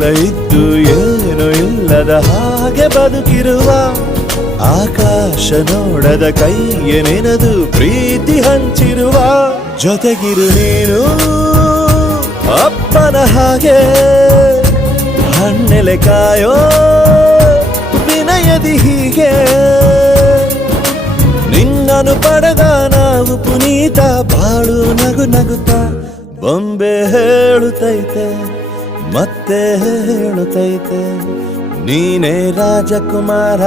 ಎಲ್ಲ ಇದ್ದು ಏನು ಇಲ್ಲದ ಹಾಗೆ ಬದುಕಿರುವ ಆಕಾಶ ನೋಡದ ಕೈಯೇ ನೆನೆದು ಪ್ರೀತಿ ಹಂಚಿರುವ ಜೊತೆಗಿರು ನೀನು ಅಪ್ಪನ ಹಾಗೆ ಹಣ್ಣೆಲೆ ಕಾಯೋ ವಿನಯದಿ ಹೀಗೆ ನಿನ್ನನು ಪಡೆದ ನಾವು ಪುನೀತ ಬಾಳು ನಗು ನಗುತ್ತಾ ಬೊಂಬೆ ಹೇಳುತ್ತೈತೆ ಮತ್ತೆ ಹೇಳುತ್ತೈತೆ ನೀನೇ ರಾಜಕುಮಾರ.